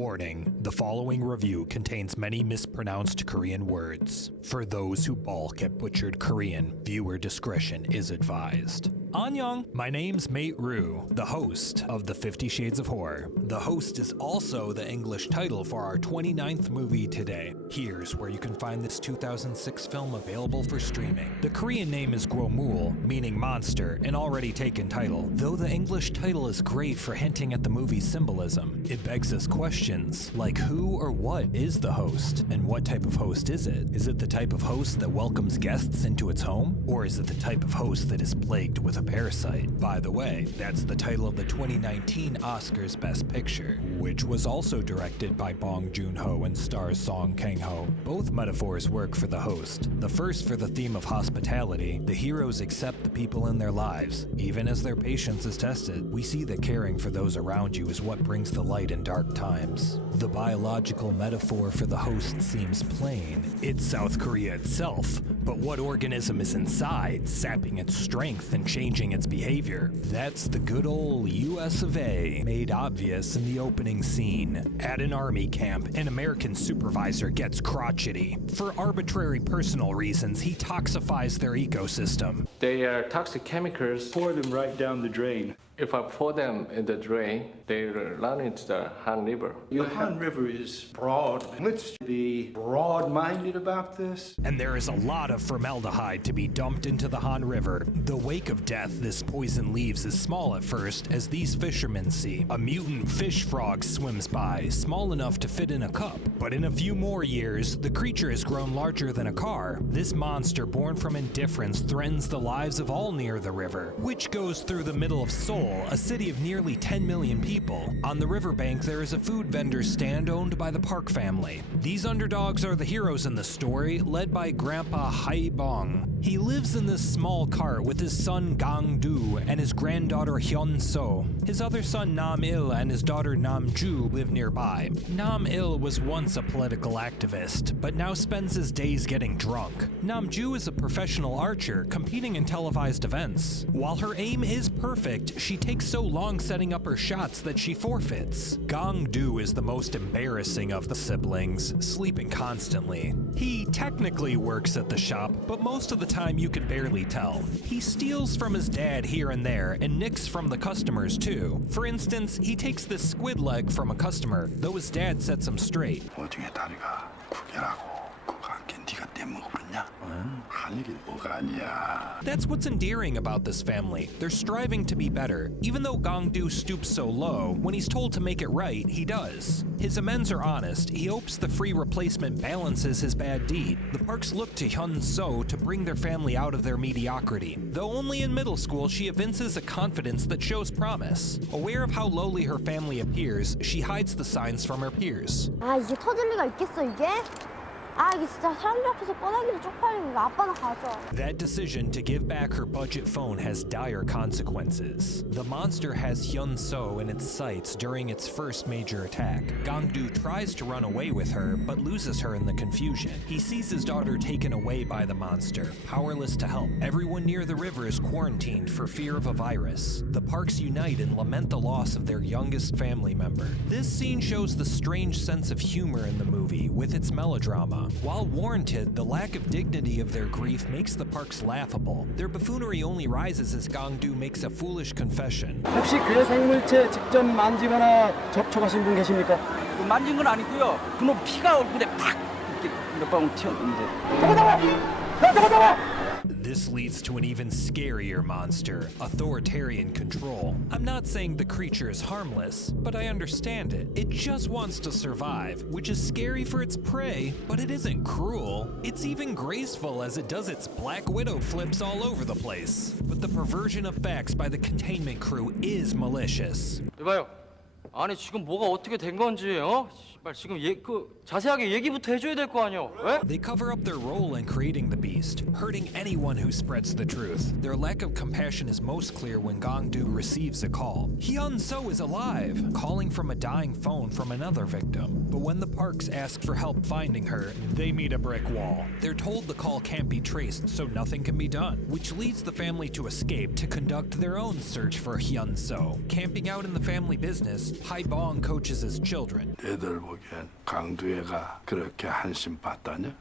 Warning, the following review contains many mispronounced Korean words. For those who balk at butchered Korean, viewer discretion is advised. Annyeong! My name's Mate Rue, the host of the 50 Shades of Horror. The host is also the English title for our 29th movie today. Here's where you can find this 2006 film available for streaming. The Korean name is Gwomul, meaning monster, an already taken title. Though the English title is great for hinting at the movie's symbolism, it begs us questions like who or what is the host, and what type of host is it? Is it the type of host that welcomes guests into its home? Or is it the type of host that is plagued with a parasite? By the way, that's the title of the 2019 Oscars Best Picture, which was also directed by Joon-Ho and stars Song Kang-Ho. Both metaphors work for the host. The first for the theme of hospitality. The heroes accept the people in their lives, even as their patience is tested. We see that caring for those around you is what brings the light in dark times. The biological metaphor for the host seems plain. It's South Korea itself, but what organism is inside, sapping its strength and changing its behavior? That's the good old US of A, made obvious in the opening scene. At an army camp, an American supervisor gets crotchety. For arbitrary personal reasons, he toxifies their ecosystem. They are toxic chemicals. Pour them right down the drain. If I pour them in the drain, they run into the Han River. The Han River is broad. Let's be broad-minded about this. And there is a lot of formaldehyde to be dumped into the Han River. The wake of death this poison leaves is small at first, as these fishermen see. A mutant fish frog swims by, small enough to fit in a cup. But in a few more years, the creature has grown larger than a car. This monster, born from indifference, threatens the lives of all near the river, which goes through the middle of Seoul, a city of nearly 10 million people. On the riverbank, there is a food vendor stand owned by the Park family. These underdogs are the heroes in the story, led by Grandpa Hee-Bong. He lives in this small cart with his son Gang-do and his granddaughter Hyun-so. His other son Nam-il and his daughter Nam-ju live nearby. Nam-il was once a political activist, but now spends his days getting drunk. Nam-ju is a professional archer, competing in televised events. While her aim is perfect, she takes so long setting up her shots that she forfeits. Gang-do is the most embarrassing of the siblings, sleeping constantly. He technically works at the shop, but most of the time you can barely tell. He steals from his dad here and there, and nicks from the customers too. For instance, he takes this squid leg from a customer, though his dad sets him straight. That's what's endearing about this family. They're striving to be better. Even though Gang-do stoops so low, when he's told to make it right, he does. His amends are honest. He hopes the free replacement balances his bad deed. The Parks look to Hyun-so to bring their family out of their mediocrity. Though only in middle school, she evinces a confidence that shows promise. Aware of how lowly her family appears, she hides the signs from her peers. 이게 터질 리가 있겠어, 이게? 이게 진짜 사람들 앞에서 뻔하게 쪽팔리는 거 아빠나 가져. That decision to give back her budget phone has dire consequences. The monster has Hyun-so in its sights during its first major attack. Gang-do tries to run away with her, but loses her in the confusion. He sees his daughter taken away by the monster, powerless to help. Everyone near the river is quarantined for fear of a virus. The Parks unite and lament the loss of their youngest family member. This scene shows the strange sense of humor in the movie, with its melodrama. While warranted, the lack of dignity of their grief makes the Parks laughable. Their buffoonery only rises as Gang-do makes a foolish confession. 혹시 그 생물체 직접 만지거나 접촉하신 분 계십니까? 만진 건 아니고요. 그놈 피가 얼굴에 팍 이렇게 몇 방울 튀었는데. This leads to an even scarier monster, authoritarian control. I'm not saying the creature is harmless, but I understand it. It just wants to survive, which is scary for its prey, but it isn't cruel. It's even graceful as it does its Black Widow flips all over the place. But the perversion of facts by the containment crew is malicious. 이봐요. 아니 지금 뭐가 어떻게 된 건지 빨리 지금 자세하게 얘기부터 해줘야 될 거 아니야. 왜? They cover up their role in creating the beast, hurting anyone who spreads the truth. Their lack of compassion is most clear when Gong-do receives a call. Hee-Bong is alive, calling from a dying phone from another victim. But when the Parks ask for help finding her, they meet a brick wall. They're told the call can't be traced, so nothing can be done, which leads the family to escape to conduct their own search for Hee-Bong. Camping out in the family business, Hae-Bong coaches his children. 애들 보기엔 강두애가 그렇게 한심 봤다냐?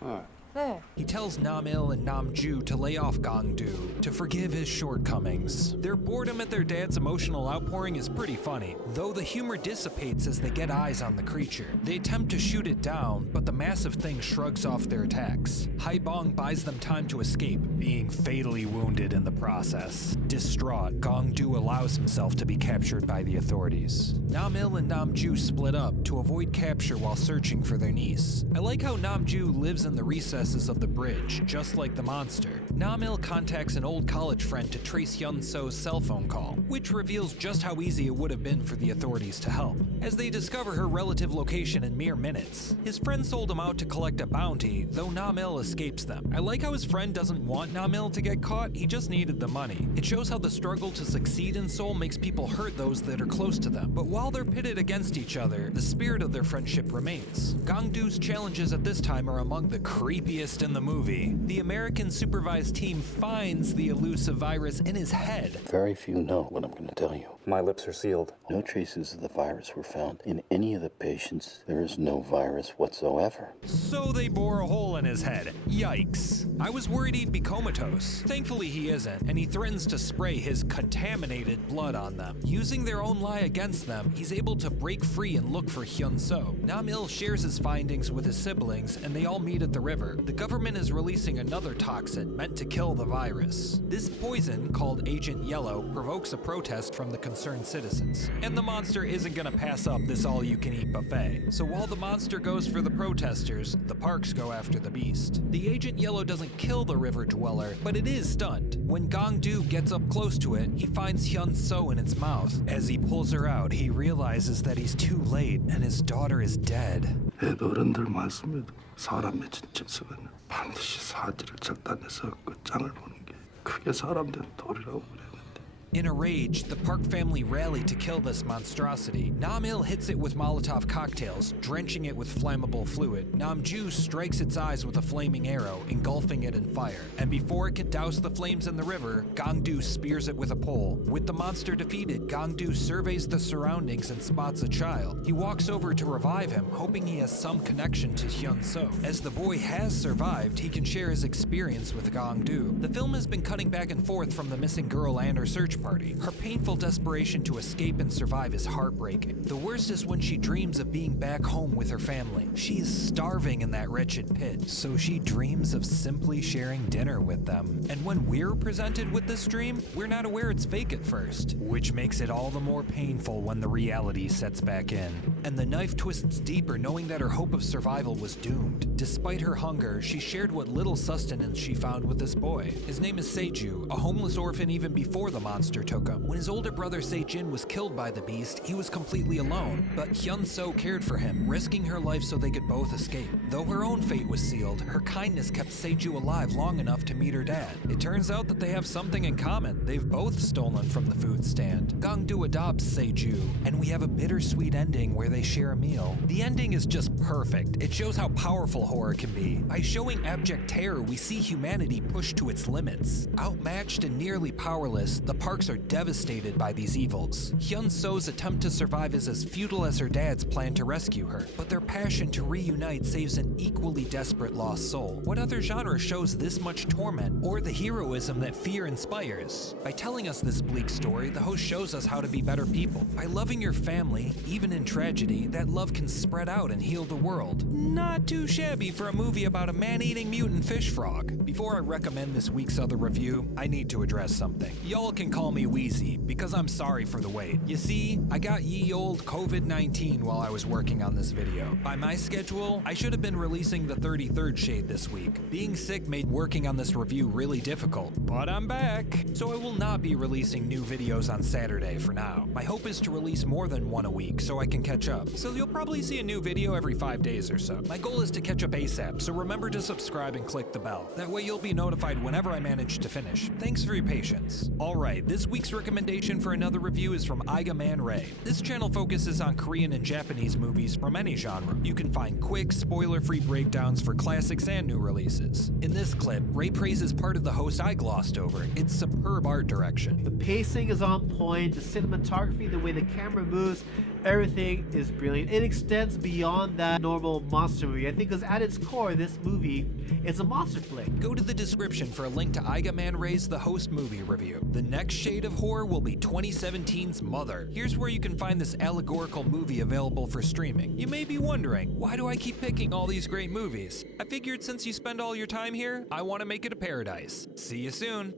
네. He tells Nam-il and Nam-ju to lay off Gong-do, to forgive his shortcomings. Their boredom at their dad's emotional outpouring is pretty funny, though the humor dissipates as they get eyes on the creature. They attempt to shoot it down, but the massive thing shrugs off their attacks. Hae-Bong buys them time to escape, being fatally wounded in the process. Distraught, Gong-do allows himself to be captured by the authorities. Nam-il and Nam-ju split up to avoid capture while searching for their niece. I like how Nam-ju lives in the recesses of the bridge, just like the monster. Nam-il contacts an old college friend to trace Hyun-so's cell phone call, which reveals just how easy it would have been for the authorities to help, as they discover her relative location in mere minutes. His friend sold him out to collect a bounty, though Nam-il escapes them. I like how his friend doesn't want Nam-il to get caught, he just needed the money. It shows how the struggle to succeed in Seoul makes people hurt those that are close to them. But while they're pitted against each other, the spirit of their friendship remains. Gong-do's challenges at this time are among the creepiest in the movie. The American supervised team finds the elusive virus in his head. Very few know what I'm going to tell you. My lips are sealed. No traces of the virus were found in any of the patients. There is no virus whatsoever. So they bore a hole in his head. Yikes. I was worried he'd be comatose. Thankfully he isn't, and he threatens to spray his contaminated blood on them. Using their own lie against them, he's able to break free and look for Hyun-so. Nam-il shares his findings with his siblings, and they all meet at the river. The government is releasing another toxin meant to kill the virus. This poison, called Agent Yellow, provokes a protest from the concerned citizens. And the monster isn't gonna pass up this all-you-can-eat buffet. So while the monster goes for the protesters, the Parks go after the beast. The Agent Yellow doesn't kill the river dweller, but it is stunned. When Gong-do gets up close to it, he finds Hyun-so in its mouth. As he pulls her out, he realizes that he's too late and his daughter is dead. 어른들 말씀에도 사람의 진정성은 반드시 사지를 절단해서 끝장을 보는 게 그게 사람 된 도리라고 그랬는데. In a rage, the Park family rally to kill this monstrosity. Nam-il hits it with Molotov cocktails, drenching it with flammable fluid. Nam-ju strikes its eyes with a flaming arrow, engulfing it in fire. And before it could douse the flames in the river, Gong-do spears it with a pole. With the monster defeated, Gong-do surveys the surroundings and spots a child. He walks over to revive him, hoping he has some connection to Hyun-so. As the boy has survived, he can share his experience with Gong-do. The film has been cutting back and forth from the missing girl and her search party. Her painful desperation to escape and survive is heartbreaking. The worst is when she dreams of being back home with her family. She is starving in that wretched pit, so she dreams of simply sharing dinner with them. And when we're presented with this dream, we're not aware it's fake at first, which makes it all the more painful when the reality sets back in. And the knife twists deeper, knowing that her hope of survival was doomed. Despite her hunger, she shared what little sustenance she found with this boy. His name is Seju, a homeless orphan even before the monster took him. When his older brother Se-jin was killed by the beast, he was completely alone, but Hyun-so cared for him, risking her life so they could both escape. Though her own fate was sealed, her kindness kept Seju alive long enough to meet her dad. It turns out that they have something in common. They've both stolen from the food stand. Gong-do adopts Seju, and we have a bittersweet ending where they share a meal. The ending is just perfect. It shows how powerful horror can be. By showing abject terror, we see humanity pushed to its limits. Outmatched and nearly powerless, the Parks are devastated by these evils. Hyun-so's attempt to survive is as futile as her dad's plan to rescue her, but their passion to reunite saves an equally desperate lost soul. What other genre shows this much torment, or the heroism that fear inspires? By telling us this bleak story, the host shows us how to be better people. By loving your family, even in tragedy, that love can spread out and heal the world. Not too shabby for a movie about a man-eating mutant fish frog. Before I recommend this week's other review, I need to address something. Y'all can call me Wheezy, because I'm sorry for the wait. You see, I got ye old COVID-19 while I was working on this video. By my schedule, I should have been releasing the 33rd shade this week. Being sick made working on this review really difficult, but I'm back. So I will not be releasing new videos on Saturday for now. My hope is to release more than one a week so I can catch up. So you'll probably see a new video every 5 days or so. My goal is to catch up ASAP, so remember to subscribe and click the bell. That way you'll be notified whenever I manage to finish. Thanks for your patience. Alright, this week's recommendation for another review is from Eiga-Man Ray. This channel focuses on Korean and Japanese movies from any genre. You can find quick, spoiler-free breakdowns for classics and new releases. In this clip, Ray praises part of the host I glossed over, its superb art direction. The pacing is on point, the cinematography, the way the camera moves, everything is brilliant. It extends beyond that normal monster movie. I think because at its core, this movie is a monster flick. Go to the description for a link to Eiga-Man Ray's The Host movie review. The next shade of horror will be 2017's Mother. Here's where you can find this allegorical movie available for streaming. You may be wondering, why do I keep picking all these great movies? I figured since you spend all your time here, I want to make it a paradise. See you soon.